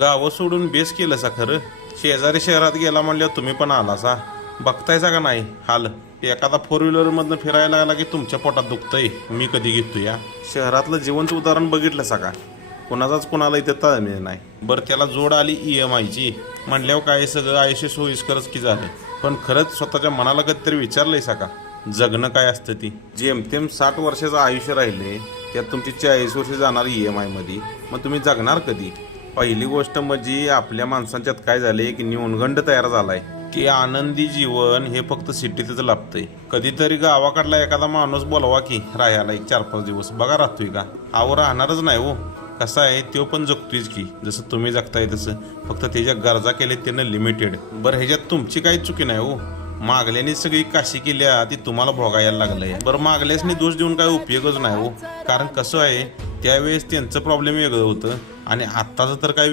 गावं सोडून बेस केलं सा खरं. शेजारी शहरात गेला म्हणल्यावर तुम्ही पण आला सा. बघतायसा का नाही हाल. एखादा फोर व्हीलरमधनं फिरायला लागला की तुमच्या पोटात दुखतंय. मी कधी घेतो या शहरातलं जिवंत उदाहरण बघितलं सा का. कोणाचाच कोणाला इथे ताळमेळ नाही. बरं त्याला जोड आली EMIची म्हणल्यावर काय सगळं आयुष्य सोयीस्करच की झालं. पण खरंच स्वतःच्या मनाला कधीतरी विचारलंय सा का जगणं काय असतं ती. जेमतेम 60 वर्षाचं आयुष्य राहिले त्यात तुमची 40 वर्ष जाणार EMI मध्ये. मग तुम्ही जगणार कधी. पहिली गोष्ट म्हणजे आपल्या माणसांच्यात काय झाले की न्यूनगंड तयार झालाय की आनंदी जीवन हे फक्त सिटीतच लाभतंय. कधीतरी गावाकडला एखादा माणूस बोलवा की राहायला 4-5 दिवस. बघा राहतोय का. आवर राहणारच नाही हो. कसा आहे तो पण जगतोयच की जसं तुम्ही जगताय तसं. फक्त त्याच्या गरजा केले त्यानं लिमिटेड. बरं ह्याच्यात तुमची काही चुकी नाही हो. मागल्याने सगळी काशी केल्या ती तुम्हाला भोगायला लागलंय. बरं मागल्यासनी दोष देऊन काय उपयोगच नाही हो. कारण कसं आहे त्यावेळेस त्यांचं प्रॉब्लेम वेगळं होतं आणि आत्ताचं तर काय